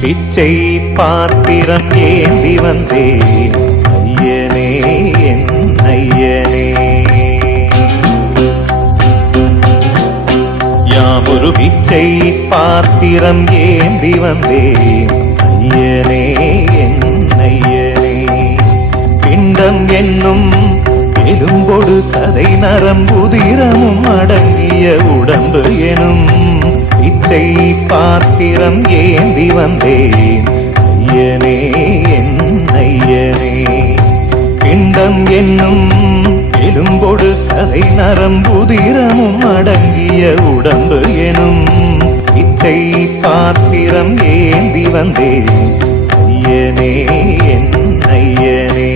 பிச்சை பாத்திரம் ஏந்தி வந்தேன் ஐயனே என் ஐயனே. யாமொரு பிச்சை பாத்திரம் ஏந்தி வந்தேன் ஐயனே என் ஐயனே. பிண்டம் என்னும் எலும்பொடு சதை நரம்புதிரமும் அடங்கிய உடம்பு எனும் பிச்சை பாத்திரம் ஏந்தி வந்தேன் ஐயனே என் ஐயனே. பிண்டம் என்னும் எலும்பொடு சதை நரம்புதிரமும் அடங்கிய உடம்பு எனும் பிச்சை பாத்திரம் ஏந்தி வந்தேன் ஐயனே என் ஐயனே.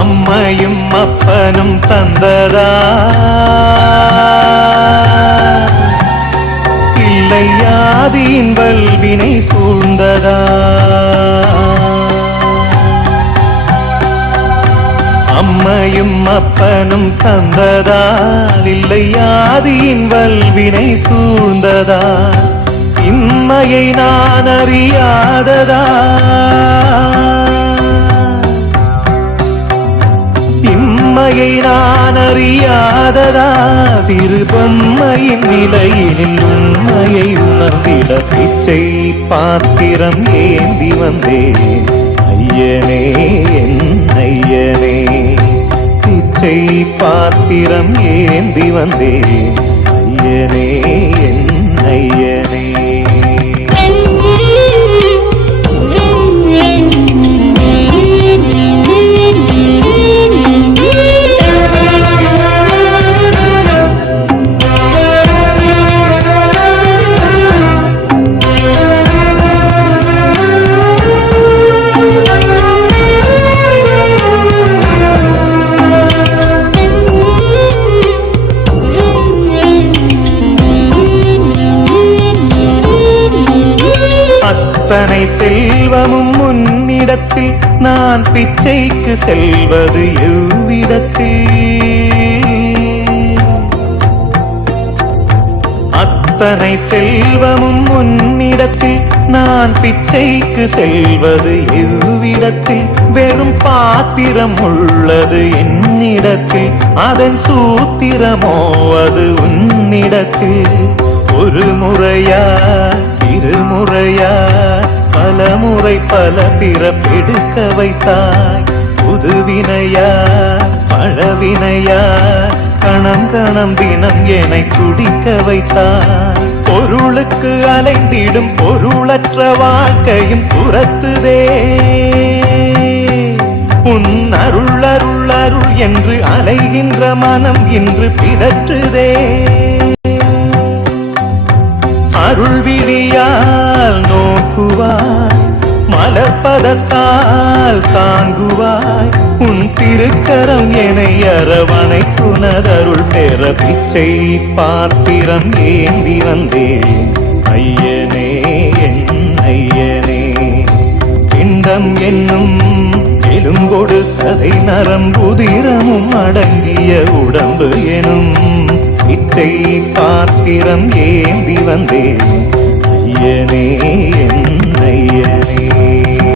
அம்மையும் அப்பனும் தந்ததா இல்லை ஆதியின் வல்வினை சூழ்ந்ததா. அம்மையும் அப்பனும் தந்ததா இல்லை ஆதியின் வல்வினை சூழ்ந்ததா. இம்மையை நான் அறியாததா இம்மையை நான் அறியாததா. சிறு பொம்மையின் நிலையினில் உண்மையை உணர்ந்திட பிச்சை பாத்திரம் ஏந்தி வந்தேன் ஐயனே என் ஐயனே. பிச்சை பாத்திரம் ஏந்தி வந்தேன் ஐயனே என் ஐயனே. அத்தனை செல்வமும் முன்னிடத்தில் நான் பிச்சைக்கு செல்வது எவ்விடத்தில். அத்தனை செல்வமும் முன்னிடத்தில் நான் பிச்சைக்கு செல்வது எவ்விடத்தில். வெறும் பாத்திரம் உள்ளது என்னிடத்தில் அதன் சூத்திரமோ அது உன்னிடத்தில். ஒரு முறையா இருமுறையா பலமுறை பல பிறப்பெடுக்க வைத்தாய். புதுவினையா பழவினையா கணம் கணம் தினம் என்னை துடிக்க வைத்தாய். பொருளுக்கு அலைந்திடும் பொருளற்ற வாழ்க்கையும் துரத்துதே. உன் அருள் அருள் அருள் என்று அலைகின்ற மனம் இன்று பிதற்றுதே. அருள் விழியால் நோக்குவாய் மலர்பதத்தால் தாங்குவாய். உன் திருக்கரம் என்னை அரவணைக்குனதருள் பெற பிச்சை பாத்திரம் ஏந்தி வந்தேன் ஐயனே என் ஐயனே. பிண்டம் என்னும் எலும்பொடு சதை நரம்புதிரமும் அடங்கிய உடம்பு எனும் பிச்சை பாத்திரம் ஏந்தி வந்தேன் ஐயனே என் ஐயனே.